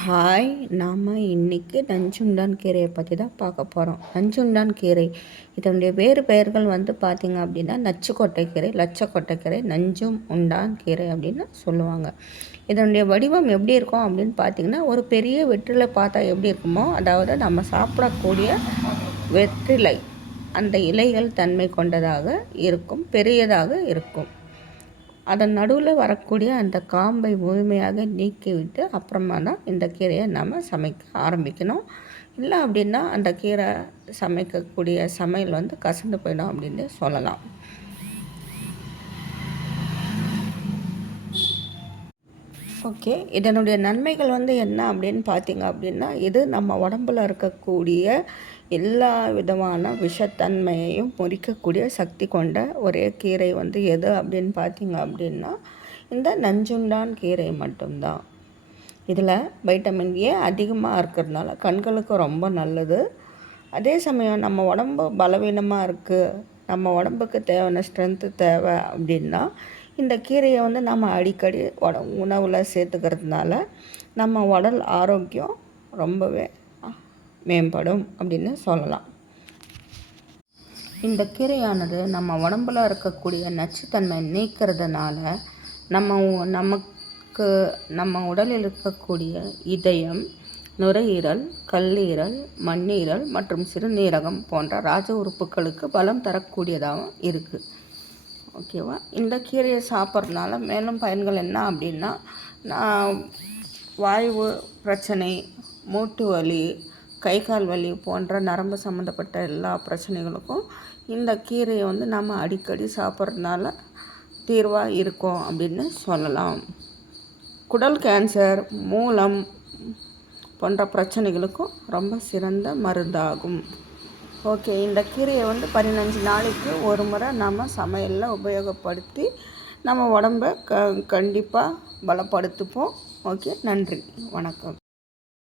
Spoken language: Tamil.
ஹாய் நாம் இன்றைக்கி நஞ்சுண்டான் கீரையை பற்றி தான் பார்க்க போகிறோம் நஞ்சுண்டான் கீரை. இதனுடைய வேறு பெயர்கள் வந்து பார்த்திங்க அப்படின்னா நச்சுக்கொட்டை கீரை லட்சக்கொட்டை கீரை நஞ்சும் உண்டான் கீரை அப்படின்னு சொல்லுவாங்க. இதனுடைய வடிவம் எப்படி இருக்கும் அப்படின்னு பார்த்திங்கன்னா ஒரு பெரிய வெற்றிலை பார்த்தா எப்படி இருக்குமோ அதாவது நம்ம சாப்பிடக்கூடிய வெற்றிலை அந்த இலைகள் தன்மை கொண்டதாக இருக்கும் பெரியதாக இருக்கும். அதன் நடுவில் வரக்கூடிய அந்த காம்பை முழுமையாக நீக்கிவிட்டு அப்புறமா தான் இந்த கீரையை நம்ம சமைக்க ஆரம்பிக்கணும். இல்லை அப்படின்னா அந்த கீரை சமைக்கக்கூடிய சமையல் வந்து கசந்து போயிடும் அப்படின்னு சொல்லலாம். ஓகே இதனுடைய நன்மைகள் வந்து என்ன அப்படின்னு பார்த்தீங்க அப்படின்னா இது நம்ம உடம்பில் இருக்கக்கூடிய எல்லா விதமான விஷத்தன்மையையும் முறிக்கக்கூடிய சக்தி கொண்ட ஒரே கீரை வந்து எது அப்படின்னு பார்த்தீங்க அப்படின்னா இந்த நஞ்சுண்டான் கீரை மட்டும்தான். இதில் வைட்டமின் ஏ அதிகமாக இருக்கிறதுனால கண்களுக்கு ரொம்ப நல்லது. அதே சமயம் நம்ம உடம்பு பலவீனமாக இருக்குது நம்ம உடம்புக்கு தேவையான ஸ்ட்ரென்த்து தேவை அப்படின்னா இந்த கீரையை வந்து நம்ம அடிக்கடி உட உணவில் சேர்த்துக்கிறதுனால நம்ம உடல் ஆரோக்கியம் ரொம்பவே மேம்படும் அப்படின்னு சொல்லலாம். இந்த கீரையானது நம்ம உடம்புல இருக்கக்கூடிய நச்சுத்தன்மை நீக்கிறதுனால நம்ம நமக்கு நம்ம உடலில் இருக்கக்கூடிய இதயம் நுரையீரல் கல்லீரல் மண்ணீரல் மற்றும் சிறுநீரகம் போன்ற ராஜ உறுப்புகளுக்கு பலம் தரக்கூடியதாகவும் இருக்குது ஓகேவா? இந்த கீரையை சாப்பிட்றதுனால மேலும் பயன்கள் என்ன அப்படின்னா நான் வாய்வு பிரச்சனை மூட்டு வலி கை கால் வலி போன்ற நரம்பு சம்மந்தப்பட்ட எல்லா பிரச்சனைகளுக்கும் இந்த கீரையை வந்து நம்ம அடிக்கடி சாப்பிட்றதுனால தீர்வாக இருக்கும் அப்படின்னு சொல்லலாம். குடல் கேன்சர் மூலம் போன்ற பிரச்சனைகளுக்கும் ரொம்ப சிறந்த மருந்தாகும். ஓகே இந்த கீரையை வந்து பதினஞ்சு நாளைக்கு ஒரு முறை நம்ம சமையலில் உபயோகப்படுத்தி நம்ம உடம்ப க கண்டிப்பாக பலப்படுத்துப்போம். ஓகே நன்றி. வணக்கம்.